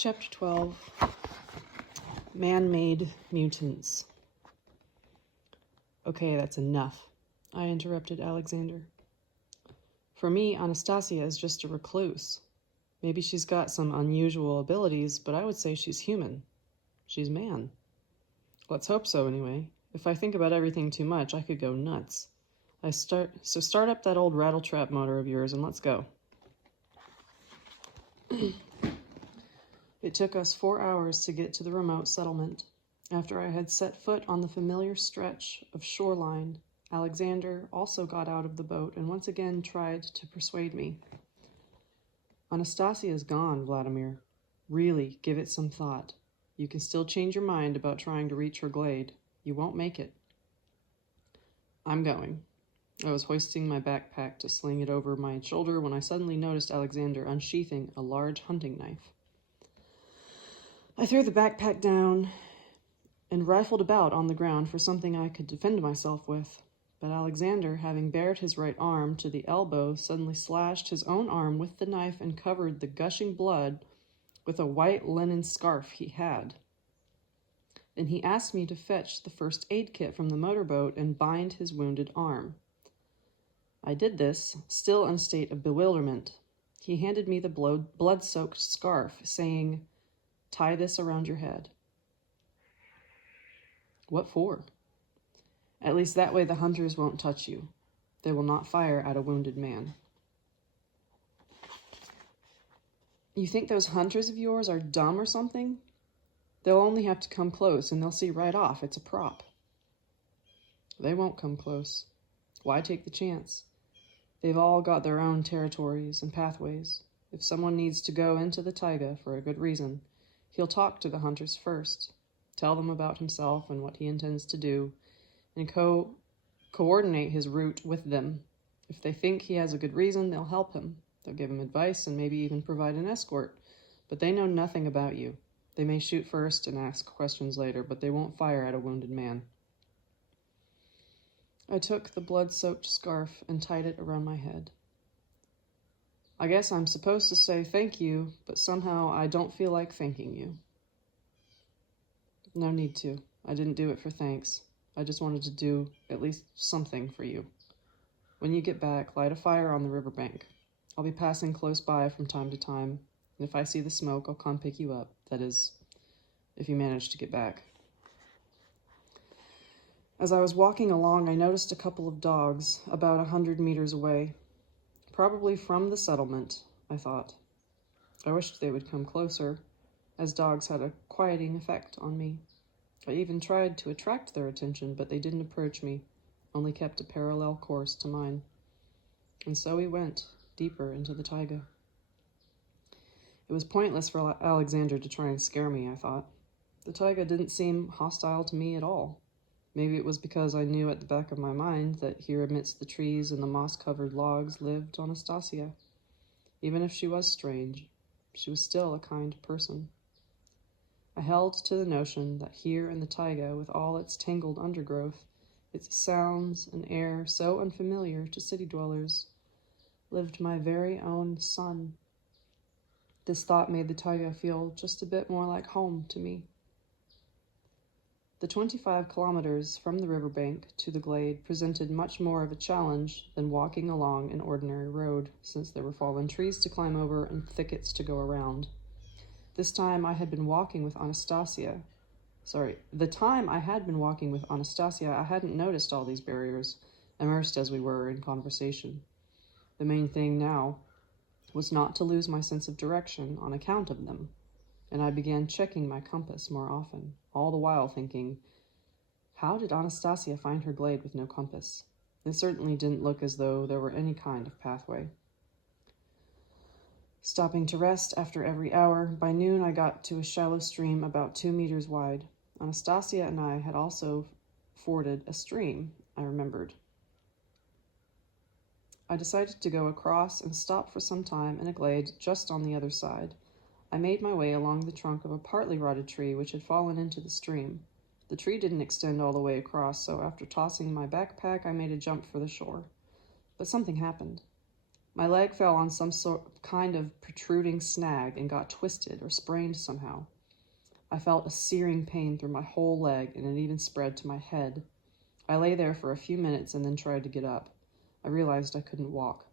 Chapter 12, Man-Made Mutants. Okay, that's enough, I interrupted Alexander. For me, Anastasia is just a recluse. Maybe she's got some unusual abilities, but I would say she's human. She's man. Let's hope so, anyway. If I think about everything too much, I could go nuts. So start up that old rattletrap motor of yours and let's go. It took us 4 hours to get to the remote settlement. After I had set foot on the familiar stretch of shoreline, Alexander also got out of the boat and once again tried to persuade me. Anastasia is gone, Vladimir. Really, give it some thought. You can still change your mind about trying to reach her glade. You won't make it. I'm going. I was hoisting my backpack to sling it over my shoulder when I suddenly noticed Alexander unsheathing a large hunting knife. I threw the backpack down and rifled about on the ground for something I could defend myself with. But Alexander, having bared his right arm to the elbow, suddenly slashed his own arm with the knife and covered the gushing blood with a white linen scarf he had. Then he asked me to fetch the first aid kit from the motorboat and bind his wounded arm. I did this, still in a state of bewilderment. He handed me the blood-soaked scarf, saying, "Tie this around your head." What for? At least that way the hunters won't touch you. They will not fire at a wounded man. You think those hunters of yours are dumb or something? They'll only have to come close and they'll see right off it's a prop. They won't come close. Why take the chance? They've all got their own territories and pathways. If someone needs to go into the taiga for a good reason, he'll talk to the hunters first, tell them about himself and what he intends to do, and coordinate his route with them. If they think he has a good reason, they'll help him. They'll give him advice and maybe even provide an escort, but they know nothing about you. They may shoot first and ask questions later, but they won't fire at a wounded man. I took the blood-soaked scarf and tied it around my head. I guess I'm supposed to say thank you, but somehow I don't feel like thanking you. No need to. I didn't do it for thanks. I just wanted to do at least something for you. When you get back, light a fire on the riverbank. I'll be passing close by from time to time, and if I see the smoke, I'll come pick you up. That is, if you manage to get back. As I was walking along, I noticed a couple of dogs about 100 meters away. Probably from the settlement, I thought. I wished they would come closer, as dogs had a quieting effect on me. I even tried to attract their attention, but they didn't approach me, only kept a parallel course to mine. And so we went, deeper into the taiga. It was pointless for Alexander to try and scare me, I thought. The taiga didn't seem hostile to me at all. Maybe it was because I knew at the back of my mind that here amidst the trees and the moss-covered logs lived Anastasia. Even if she was strange, she was still a kind person. I held to the notion that here in the taiga, with all its tangled undergrowth, its sounds and air so unfamiliar to city dwellers, lived my very own son. This thought made the taiga feel just a bit more like home to me. The 25 kilometers from the riverbank to the glade presented much more of a challenge than walking along an ordinary road, since there were fallen trees to climb over and thickets to go around. The time I had been walking with Anastasia, I hadn't noticed all these barriers, immersed as we were in conversation. The main thing now was not to lose my sense of direction on account of them, and I began checking my compass more often, all the while thinking, how did Anastasia find her glade with no compass? It certainly didn't look as though there were any kind of pathway. Stopping to rest after every hour, by noon I got to a shallow stream about 2 meters wide. Anastasia and I had also forded a stream, I remembered. I decided to go across and stop for some time in a glade just on the other side. I made my way along the trunk of a partly rotted tree which had fallen into the stream. The tree didn't extend all the way across, so after tossing my backpack, I made a jump for the shore. But something happened. My leg fell on some kind of protruding snag and got twisted or sprained somehow. I felt a searing pain through my whole leg, and it even spread to my head. I lay there for a few minutes and then tried to get up. I realized I couldn't walk.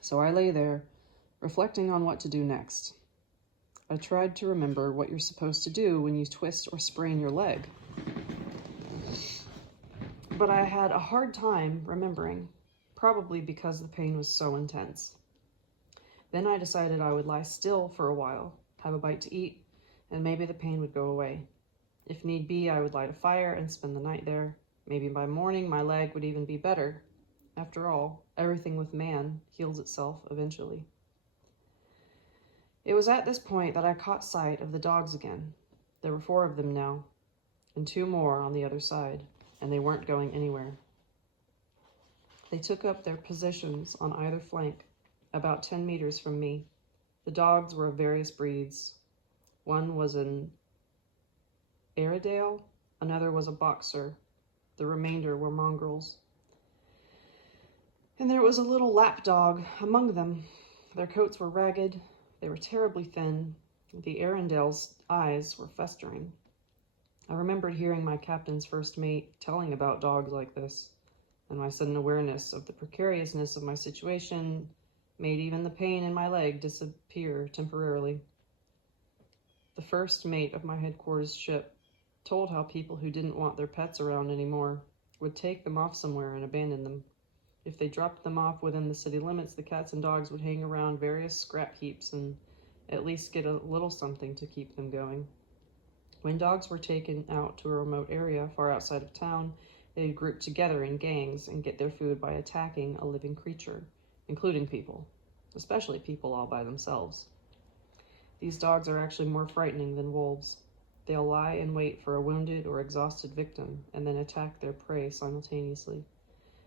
So I lay there, reflecting on what to do next. I tried to remember what you're supposed to do when you twist or sprain your leg. But I had a hard time remembering, probably because the pain was so intense. Then I decided I would lie still for a while, have a bite to eat, and maybe the pain would go away. If need be, I would light a fire and spend the night there. Maybe by morning my leg would even be better. After all, everything with man heals itself eventually. It was at this point that I caught sight of the dogs again. There were 4 of them now, and 2 more on the other side, and they weren't going anywhere. They took up their positions on either flank, about 10 meters from me. The dogs were of various breeds. One was an Airedale, another was a boxer. The remainder were mongrels. And there was a little lapdog among them. Their coats were ragged. They were terribly thin. The Airedale's eyes were festering. I remembered hearing my captain's first mate telling about dogs like this, and my sudden awareness of the precariousness of my situation made even the pain in my leg disappear temporarily. The first mate of my headquarters ship told how people who didn't want their pets around anymore would take them off somewhere and abandon them. If they dropped them off within the city limits, the cats and dogs would hang around various scrap heaps and at least get a little something to keep them going. When dogs were taken out to a remote area far outside of town, they would group together in gangs and get their food by attacking a living creature, including people, especially people all by themselves. These dogs are actually more frightening than wolves. They'll lie in wait for a wounded or exhausted victim and then attack their prey simultaneously.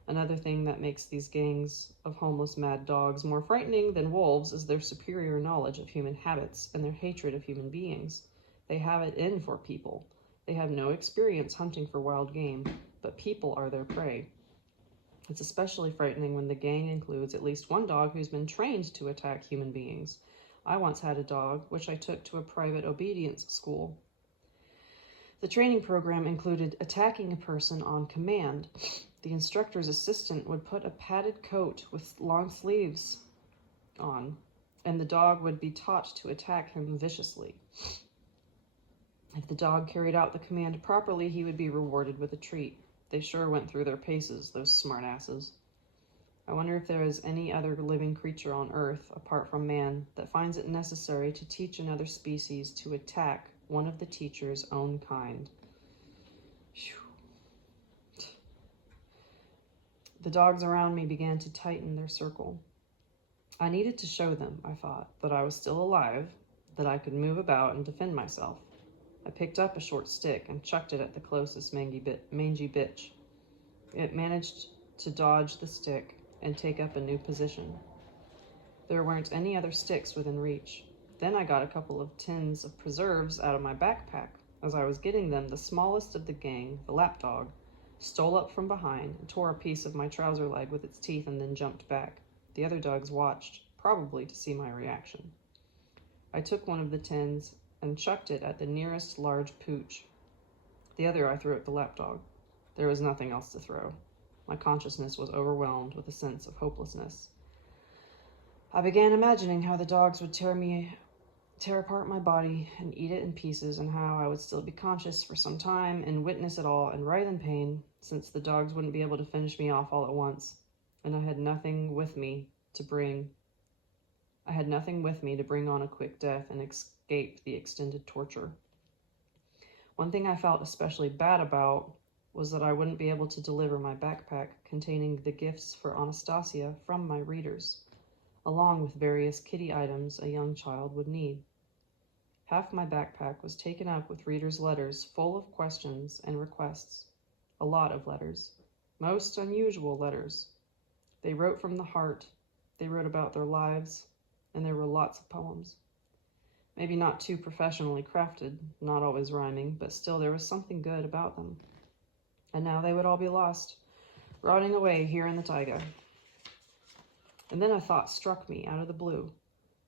Another thing that makes these gangs of homeless mad dogs more frightening than wolves is their superior knowledge of human habits and their hatred of human beings. They have it in for people. They have no experience hunting for wild game, but people are their prey. It's especially frightening when the gang includes at least one dog who's been trained to attack human beings. I once had a dog, which I took to a private obedience school. The training program included attacking a person on command. The instructor's assistant would put a padded coat with long sleeves on, and the dog would be taught to attack him viciously. If the dog carried out the command properly, he would be rewarded with a treat. They sure went through their paces, those smartasses. I wonder if there is any other living creature on Earth, apart from man, that finds it necessary to teach another species to attack one of the teacher's own kind. Whew. The dogs around me began to tighten their circle. I needed to show them, I thought, that I was still alive, that I could move about and defend myself. I picked up a short stick and chucked it at the closest mangy bitch. It managed to dodge the stick and take up a new position. There weren't any other sticks within reach. Then I got a couple of tins of preserves out of my backpack. As I was getting them, the smallest of the gang, the lapdog, stole up from behind and tore a piece of my trouser leg with its teeth and then jumped back. The other dogs watched, probably to see my reaction. I took one of the tins and chucked it at the nearest large pooch. The other I threw at the lapdog. There was nothing else to throw. My consciousness was overwhelmed with a sense of hopelessness. I began imagining how the dogs would tear apart my body and eat it in pieces, and how I would still be conscious for some time and witness it all and writhe in pain, since the dogs wouldn't be able to finish me off all at once, and I had nothing with me to bring on a quick death and escape the extended torture. One thing I felt especially bad about was that I wouldn't be able to deliver my backpack containing the gifts for Anastasia from my readers, along with various kitty items a young child would need. Half my backpack was taken up with readers' letters full of questions and requests. A lot of letters. Most unusual letters. They wrote from the heart. They wrote about their lives, and there were lots of poems. Maybe not too professionally crafted, not always rhyming, but still there was something good about them. And now they would all be lost, rotting away here in the taiga. And then a thought struck me out of the blue.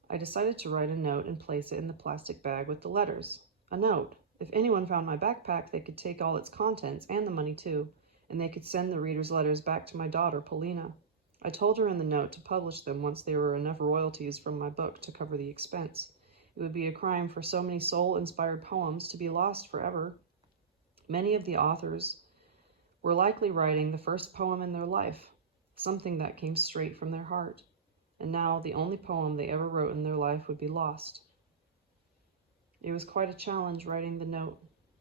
I decided to write a note and place it in the plastic bag with the letters. A note. If anyone found my backpack, they could take all its contents and the money too, and they could send the reader's letters back to my daughter, Polina. I told her in the note to publish them once there were enough royalties from my book to cover the expense. It would be a crime for so many soul-inspired poems to be lost forever. Many of the authors were likely writing the first poem in their life, something that came straight from their heart. And now the only poem they ever wrote in their life would be lost. It was quite a challenge writing the note.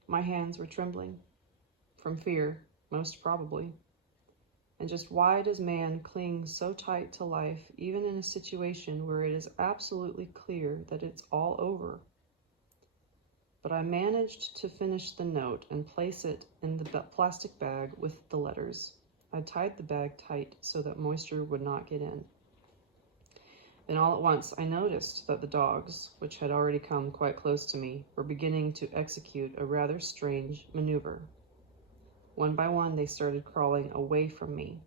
My hands were trembling. From fear, most probably. And just why does man cling so tight to life, even in a situation where it is absolutely clear that it's all over? But I managed to finish the note and place it in the plastic bag with the letters. I tied the bag tight so that moisture would not get in. Then all at once I noticed that the dogs, which had already come quite close to me, were beginning to execute a rather strange maneuver. One by one they started crawling away from me.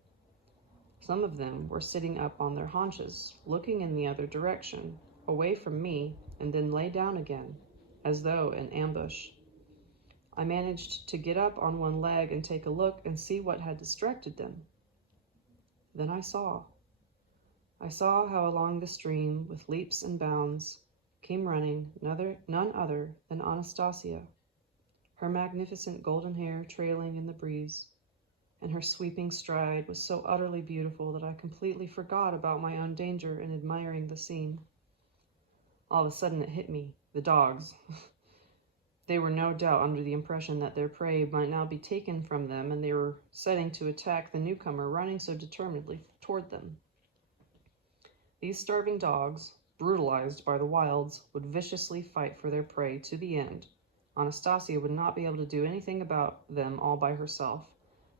Some of them were sitting up on their haunches, looking in the other direction, away from me, and then lay down again, as though in ambush. I managed to get up on one leg and take a look and see what had distracted them. Then I saw how along the stream, with leaps and bounds, came running none other than Anastasia, her magnificent golden hair trailing in the breeze, and her sweeping stride was so utterly beautiful that I completely forgot about my own danger in admiring the scene. All of a sudden it hit me, the dogs. They were no doubt under the impression that their prey might now be taken from them, and they were setting to attack the newcomer, running so determinedly toward them. These starving dogs, brutalized by the wilds, would viciously fight for their prey to the end. Anastasia would not be able to do anything about them all by herself.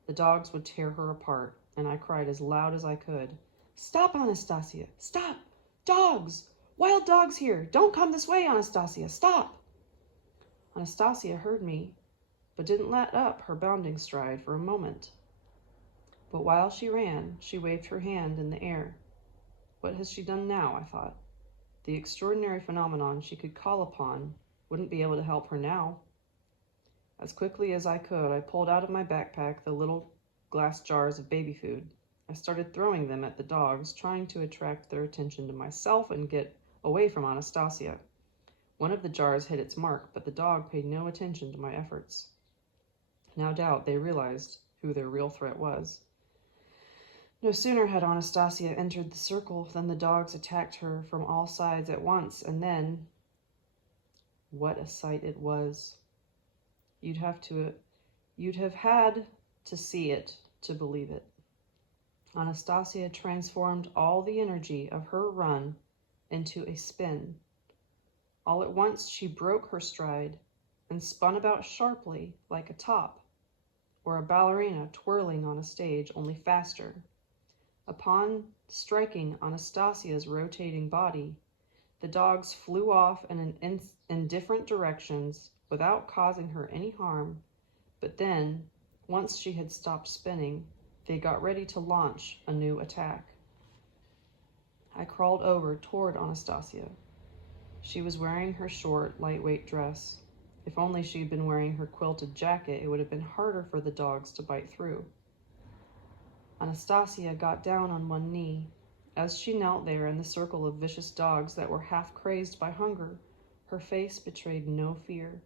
The dogs would tear her apart, and I cried as loud as I could. "Stop, Anastasia! Stop! Dogs! Wild dogs here! Don't come this way, Anastasia! Stop!" Anastasia heard me, but didn't let up her bounding stride for a moment. But while she ran, she waved her hand in the air. What has she done now, I thought. The extraordinary phenomenon she could call upon wouldn't be able to help her now. As quickly as I could, I pulled out of my backpack the little glass jars of baby food. I started throwing them at the dogs, trying to attract their attention to myself and get away from Anastasia. One of the jars hit its mark, but the dog paid no attention to my efforts. No doubt they realized who their real threat was. No sooner had Anastasia entered the circle than the dogs attacked her from all sides at once, and then, what a sight it was. You'd have had to see it to believe it. Anastasia transformed all the energy of her run into a spin. All at once she broke her stride and spun about sharply like a top, or a ballerina twirling on a stage, only faster. Upon striking Anastasia's rotating body, the dogs flew off in different directions without causing her any harm, but then, once she had stopped spinning, they got ready to launch a new attack. I crawled over toward Anastasia. She was wearing her short, lightweight dress. If only she'd been wearing her quilted jacket, it would have been harder for the dogs to bite through. Anastasia got down on one knee. As she knelt there in the circle of vicious dogs that were half crazed by hunger, her face betrayed no fear.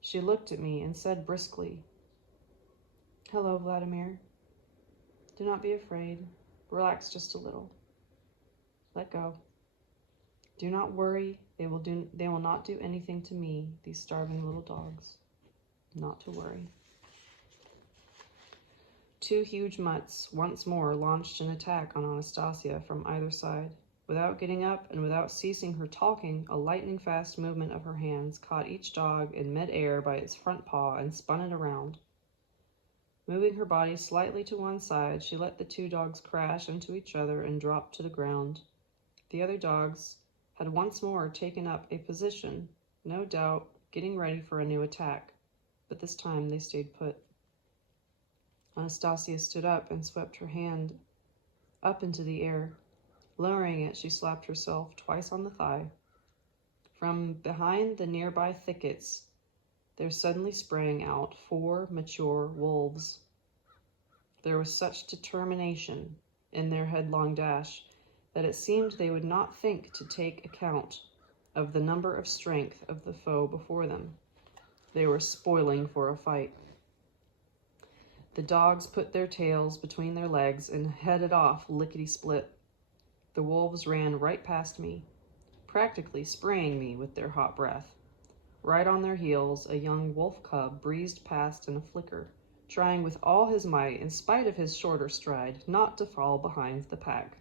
She looked at me and said briskly, "Hello, Vladimir. Do not be afraid. Relax just a little. Let go. Do not worry. They will not do anything to me, these starving little dogs. Not to worry." Two huge mutts once more launched an attack on Anastasia from either side. Without getting up and without ceasing her talking, a lightning-fast movement of her hands caught each dog in mid-air by its front paw and spun it around. Moving her body slightly to one side, she let the two dogs crash into each other and drop to the ground. The other dogs had once more taken up a position, no doubt getting ready for a new attack, but this time they stayed put. Anastasia stood up and swept her hand up into the air. Lowering it, she slapped herself twice on the thigh. From behind the nearby thickets, there suddenly sprang out 4 mature wolves. There was such determination in their headlong dash that it seemed they would not think to take account of the number of strength of the foe before them. They were spoiling for a fight. The dogs put their tails between their legs and headed off lickety-split. The wolves ran right past me, practically spraying me with their hot breath. Right on their heels, a young wolf cub breezed past in a flicker, trying with all his might, in spite of his shorter stride, not to fall behind the pack.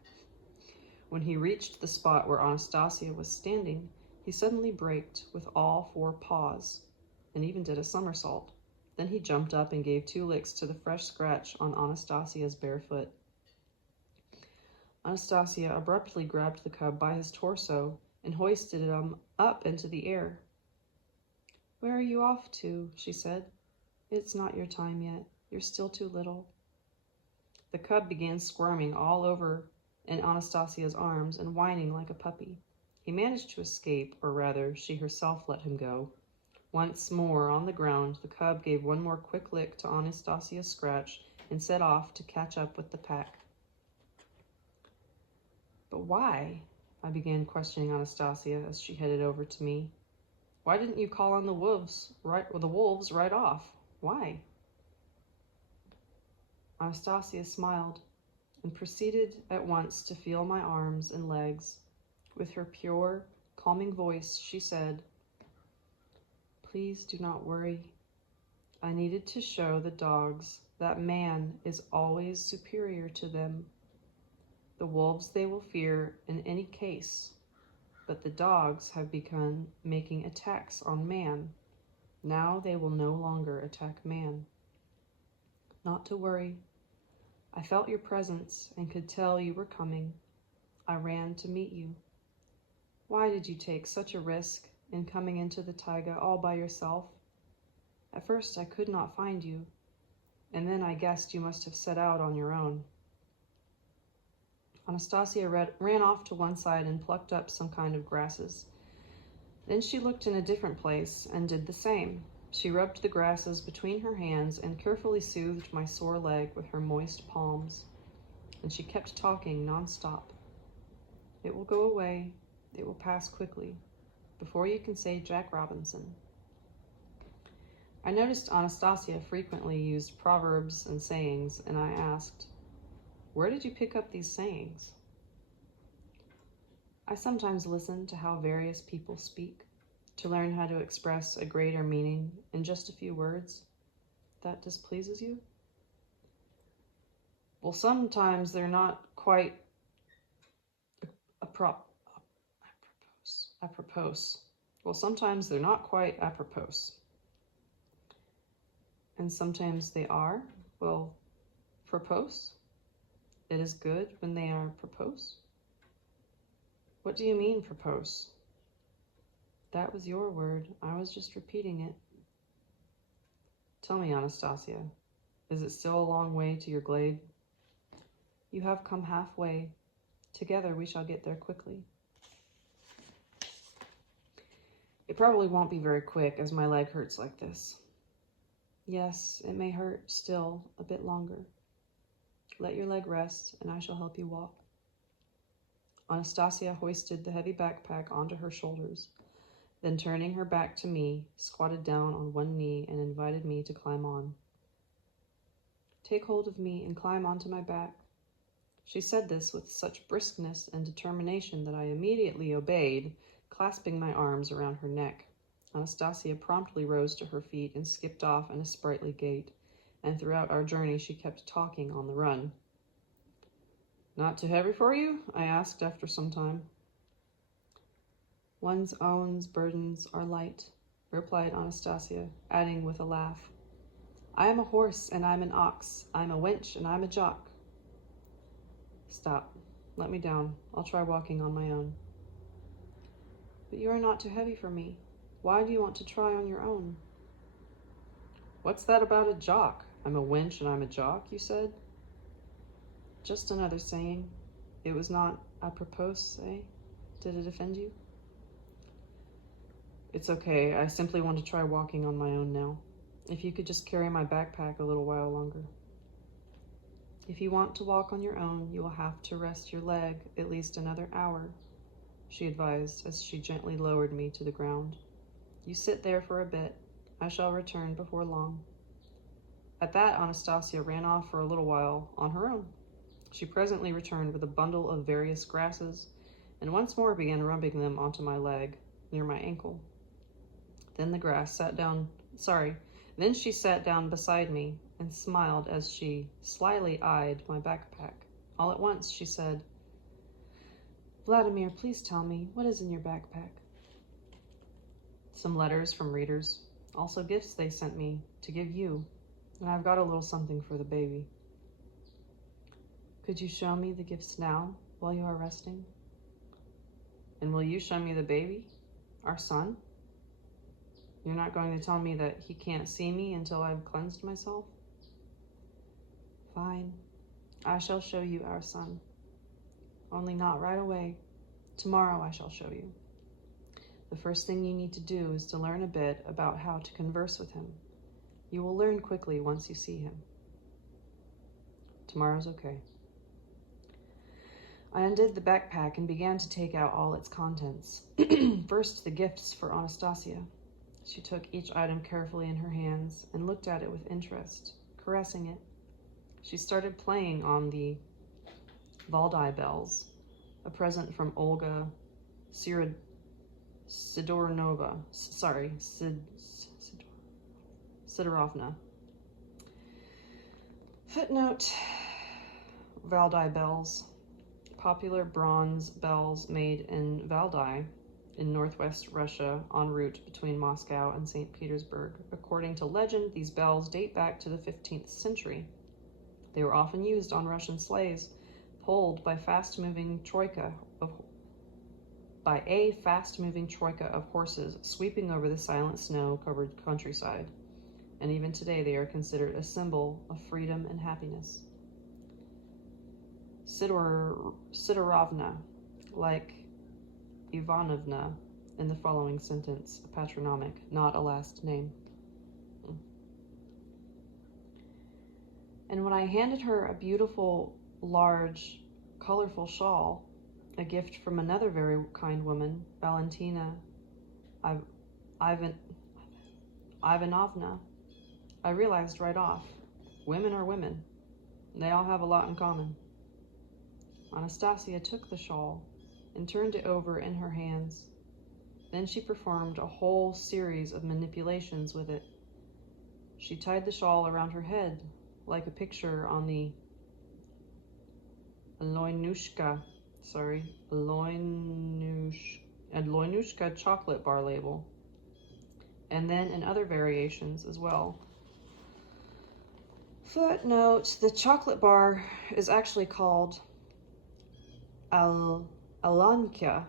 When he reached the spot where Anastasia was standing, he suddenly braked with all 4 paws, and even did a somersault. Then he jumped up and gave 2 licks to the fresh scratch on Anastasia's bare foot. Anastasia abruptly grabbed the cub by his torso and hoisted him up into the air. "Where are you off to?" she said. "It's not your time yet. You're still too little." The cub began squirming all over in Anastasia's arms and whining like a puppy. He managed to escape, or rather, she herself let him go. Once more on the ground, the cub gave 1 more quick lick to Anastasia's scratch and set off to catch up with the pack. "But why?" I began questioning Anastasia as she headed over to me. "Why didn't you call on the wolves right off? Why?" Anastasia smiled and proceeded at once to feel my arms and legs. With her pure, calming voice, she said, "Please do not worry. I needed to show the dogs that man is always superior to them. The wolves they will fear in any case, but the dogs have begun making attacks on man. Now they will no longer attack man. Not to worry. I felt your presence and could tell you were coming. I ran to meet you. Why did you take such a risk in coming into the taiga all by yourself? At first I could not find you, and then I guessed you must have set out on your own." Anastasia ran off to one side and plucked up some kind of grasses. Then she looked in a different place and did the same. She rubbed the grasses between her hands and carefully soothed my sore leg with her moist palms. And she kept talking nonstop. "It will go away. It will pass quickly, before you can say Jack Robinson." I noticed Anastasia frequently used proverbs and sayings, and I asked, "Where did you pick up these sayings?" "I sometimes listen to how various people speak, to learn how to express a greater meaning in just a few words. That displeases you?" "Well, sometimes they're not quite apropos. Well, sometimes they're not quite apropos." "And sometimes they are? Well, propos? It is good when they are propos?" "What do you mean, propos?" "That was your word. I was just repeating it." "Tell me, Anastasia, is it still a long way to your glade?" "You have come halfway. Together we shall get there quickly." "It probably won't be very quick, as my leg hurts like this." "Yes, it may hurt still a bit longer. Let your leg rest, and I shall help you walk." Anastasia hoisted the heavy backpack onto her shoulders, then turning her back to me, squatted down on one knee and invited me to climb on. "Take hold of me and climb onto my back." She said this with such briskness and determination that I immediately obeyed, clasping my arms around her neck. Anastasia promptly rose to her feet and skipped off in a sprightly gait, and throughout our journey she kept talking on the run. "Not too heavy for you?" I asked after some time. "One's own burdens are light," replied Anastasia, adding with a laugh, "I am a horse and I'm an ox. I'm a wench and I'm a jock." "Stop. Let me down. I'll try walking on my own." "But you are not too heavy for me. Why do you want to try on your own?" "What's that about a jock? I'm a wench and I'm a jock, you said?" "Just another saying. It was not Apropos, say? Did it offend you? It's okay. I simply want to try walking on my own now. If you could just carry my backpack a little while longer. If you want to walk on your own, you will have to rest your leg at least another hour, she advised as she gently lowered me to the ground. You sit there for a bit. I shall return before long. At that, Anastasia ran off for a little while on her own. She presently returned with a bundle of various grasses and once more began rubbing them onto my leg near my ankle. Then she sat down beside me and smiled as she slyly eyed my backpack. All at once, she said, Vladimir, please tell me, what is in your backpack? Some letters from readers, also gifts they sent me to give you, and I've got a little something for the baby. Could you show me the gifts now, while you are resting? And will you show me the baby, our son? You're not going to tell me that he can't see me until I've cleansed myself? Fine. I shall show you our son. Only not right away. Tomorrow I shall show you. The first thing you need to do is to learn a bit about how to converse with him. You will learn quickly once you see him. Tomorrow's okay. I undid the backpack and began to take out all its contents. First, the gifts for Anastasia. She took each item carefully in her hands and looked at it with interest, caressing it. She started playing on the Valdai bells, a present from Olga Sidorovna. Footnote, Valdai bells. Popular bronze bells made in Valdai in northwest Russia en route between Moscow and St. Petersburg. According to legend, these bells date back to the 15th century. They were often used on Russian sleighs, pulled by a fast-moving troika of horses sweeping over the silent snow-covered countryside. And even today they are considered a symbol of freedom and happiness. Sidorovna, like Ivanovna in the following sentence, a patronymic, not a last name. And when I handed her a beautiful, large, colorful shawl, a gift from another very kind woman, Valentina Ivanovna, I realized right off, women are women. They all have a lot in common. Anastasia took the shawl and turned it over in her hands. Then she performed a whole series of manipulations with it. She tied the shawl around her head, like a picture on the Aloynushka chocolate bar label, and then in other variations as well. Footnote, the chocolate bar is actually called Alanka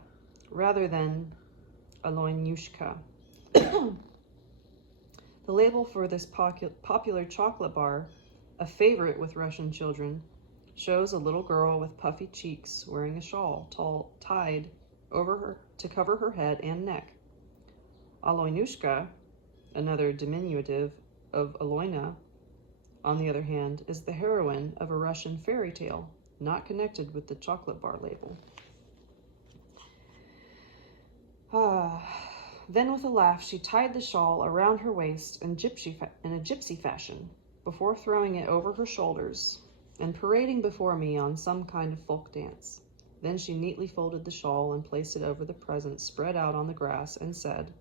rather than Aloynushka. The label for this popular chocolate bar, a favorite with Russian children, shows a little girl with puffy cheeks wearing a shawl tied over her to cover her head and neck. Aloynushka, another diminutive of Aloyna, on the other hand, is the heroine of a Russian fairy tale, not connected with the chocolate bar label. Then with a laugh, she tied the shawl around her waist in a gypsy fashion, before throwing it over her shoulders and parading before me on some kind of folk dance. Then she neatly folded the shawl and placed it over the present spread out on the grass and said,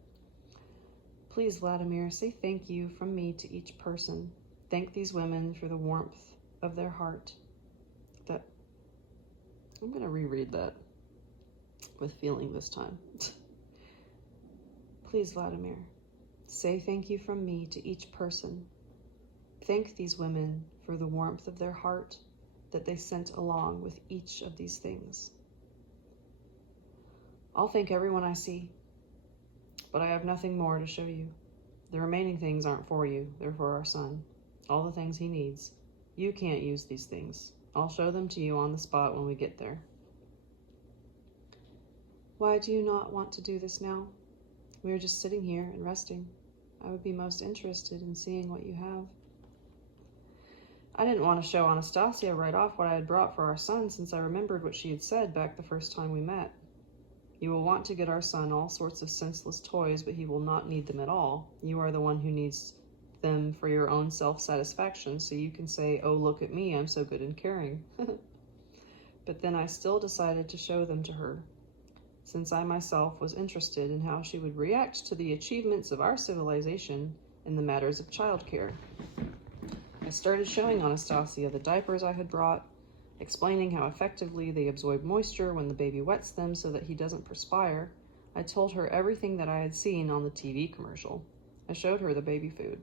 Please, Vladimir, say thank you from me to each person. Thank these women for the warmth of their heart. I'm going to reread that with feeling this time. Please, Vladimir, say thank you from me to each person. Thank these women for the warmth of their heart that they sent along with each of these things. I'll thank everyone I see, but I have nothing more to show you. The remaining things aren't for you, they're for our son. All the things he needs. You can't use these things. I'll show them to you on the spot when we get there. Why do you not want to do this now? We are just sitting here and resting. I would be most interested in seeing what you have. I didn't want to show Anastasia right off what I had brought for our son, since I remembered what she had said back the first time we met. You will want to get our son all sorts of senseless toys, but he will not need them at all. You are the one who needs them for your own self-satisfaction, so you can say, "Oh, look at me, I'm so good and caring." But then I still decided to show them to her, since I myself was interested in how she would react to the achievements of our civilization in the matters of childcare. I started showing Anastasia the diapers I had brought, explaining how effectively they absorb moisture when the baby wets them so that he doesn't perspire. I told her everything that I had seen on the TV commercial. I showed her the baby food.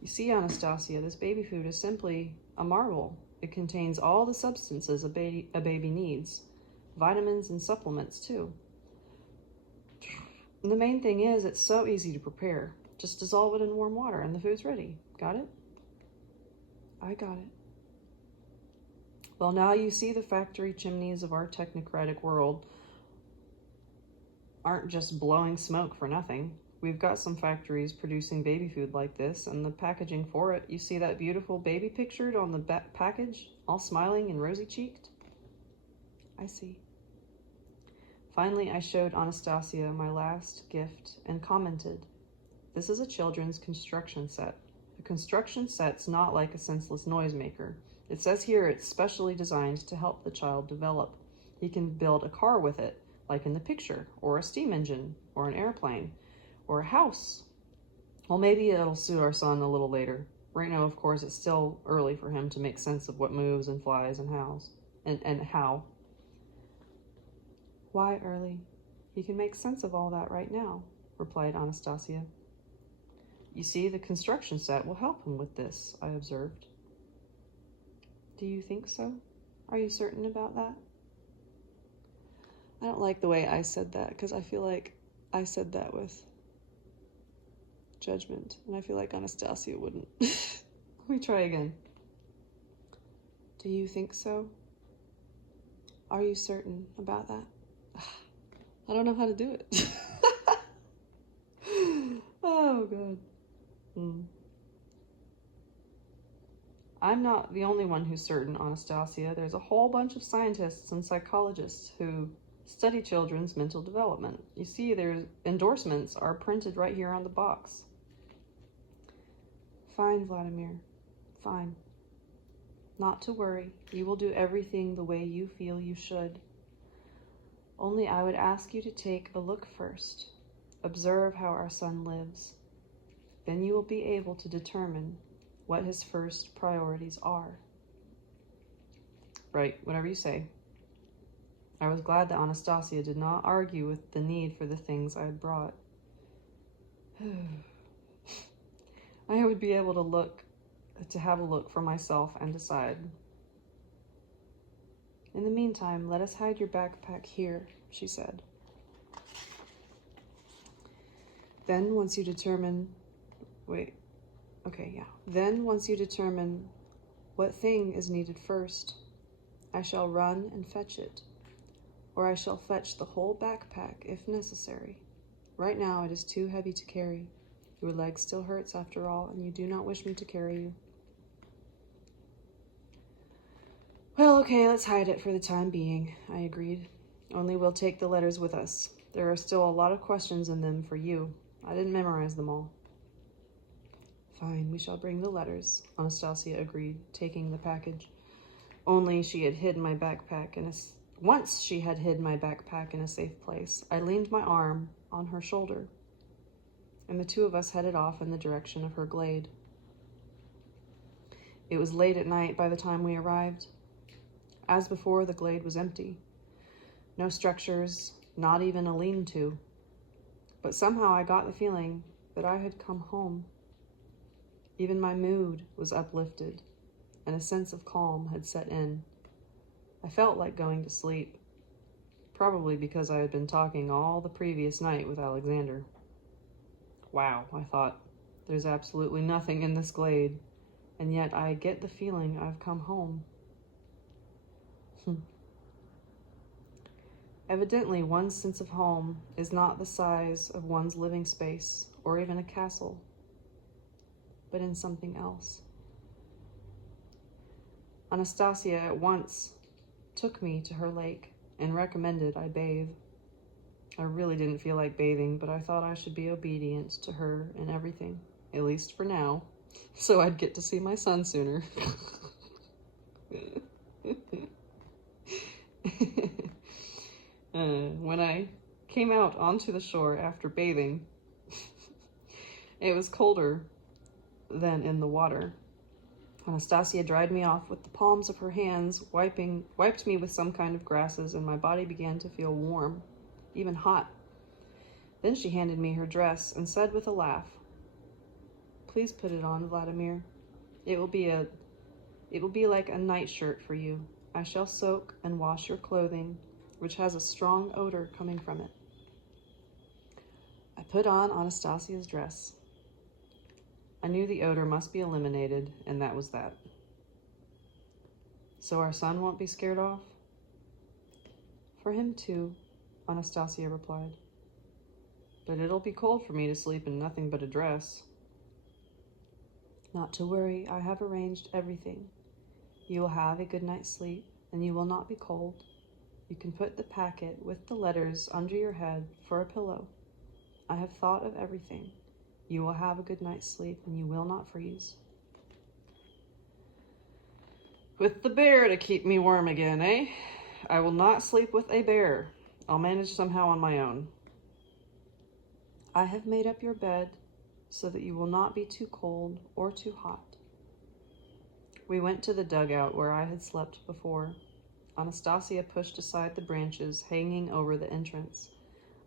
You see, Anastasia, this baby food is simply a marvel. It contains all the substances a baby needs, vitamins and supplements too. And the main thing is, it's so easy to prepare. Just dissolve it in warm water and the food's ready. Got it? I got it. Well, now you see the factory chimneys of our technocratic world aren't just blowing smoke for nothing. We've got some factories producing baby food like this, and the packaging for it. You see that beautiful baby pictured on the back package, all smiling and rosy-cheeked? I see. Finally, I showed Anastasia my last gift and commented, "This is a children's construction set. A construction set's not like a senseless noisemaker. It says here it's specially designed to help the child develop. He can build a car with it, like in the picture, or a steam engine, or an airplane, or a house. Well, maybe it'll suit our son a little later. Right now, of course, it's still early for him to make sense of what moves and flies and how. Why early? He can make sense of all that right now," replied Anastasia. "You see, the construction set will help him with this," I observed. Do you think so? Are you certain about that? I don't like the way I said that, because I feel like I said that with judgment, and I feel like Anastasia wouldn't. Let me try again. Do you think so? Are you certain about that? I don't know how to do it. Oh, God. I'm not the only one who's certain, Anastasia. There's a whole bunch of scientists and psychologists who study children's mental development. You see, their endorsements are printed right here on the box. Fine, Vladimir. Fine. Not to worry. You will do everything the way you feel you should. Only I would ask you to take a look first. Observe how our son lives. Then you will be able to determine what his first priorities are. Right, whatever you say. I was glad that Anastasia did not argue with the need for the things I had brought. I would be able to have a look for myself and decide. In the meantime, let us hide your backpack here, she said. Then once you determine what thing is needed first, I shall run and fetch it, or I shall fetch the whole backpack if necessary. Right now it is too heavy to carry. Your leg still hurts after all, and you do not wish me to carry you. Well, okay, let's hide it for the time being, I agreed. Only we'll take the letters with us. There are still a lot of questions in them for you. I didn't memorize them all. Fine, we shall bring the letters, Anastasia agreed, taking the package. Once she had hid my backpack in a safe place. I leaned my arm on her shoulder, and the two of us headed off in the direction of her glade. It was late at night by the time we arrived. As before, the glade was empty. No structures, not even a lean-to. But somehow I got the feeling that I had come home. Even my mood was uplifted, and a sense of calm had set in. I felt like going to sleep, probably because I had been talking all the previous night with Alexander. Wow, I thought, there's absolutely nothing in this glade, and yet I get the feeling I've come home. Evidently, one's sense of home is not the size of one's living space or even a castle, but in something else. Anastasia at once took me to her lake and recommended I bathe. I really didn't feel like bathing, but I thought I should be obedient to her in everything, at least for now, so I'd get to see my son sooner. When I came out onto the shore after bathing, it was colder than in the water. Anastasia dried me off with the palms of her hands, wiped me with some kind of grasses, and my body began to feel warm, even hot. Then she handed me her dress and said with a laugh, "Please put it on, Vladimir. It will be like a nightshirt for you. I shall soak and wash your clothing, which has a strong odor coming from it." I put on Anastasia's dress. I knew the odor must be eliminated, and that was that. "So our son won't be scared off?" "For him too," Anastasia replied. "But it'll be cold for me to sleep in nothing but a dress." "Not to worry, I have arranged everything. You will have a good night's sleep, and you will not be cold. You can put the packet with the letters under your head for a pillow. I have thought of everything. You will have a good night's sleep, and you will not freeze." With the bear to keep me warm again, eh? I will not sleep with a bear. I'll manage somehow on my own. "I have made up your bed so that you will not be too cold or too hot." We went to the dugout where I had slept before. Anastasia pushed aside the branches hanging over the entrance.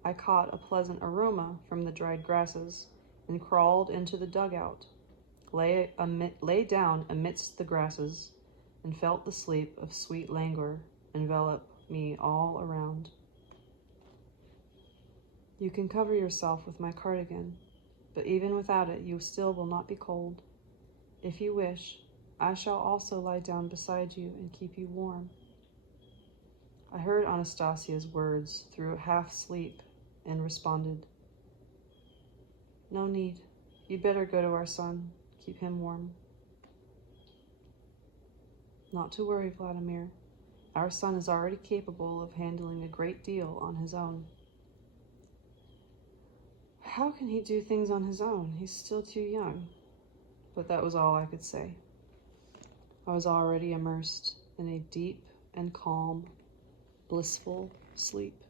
I caught a pleasant aroma from the dried grasses and crawled into the dugout, lay down amidst the grasses, and felt the sleep of sweet languor envelop me all around. "You can cover yourself with my cardigan, but even without it you still will not be cold. If you wish, I shall also lie down beside you and keep you warm." I heard Anastasia's words through a half-sleep and responded, "No need. You'd better go to our son. Keep him warm." "Not to worry, Vladimir. Our son is already capable of handling a great deal on his own." "How can he do things on his own? He's still too young." But that was all I could say. I was already immersed in a deep and calm, blissful sleep.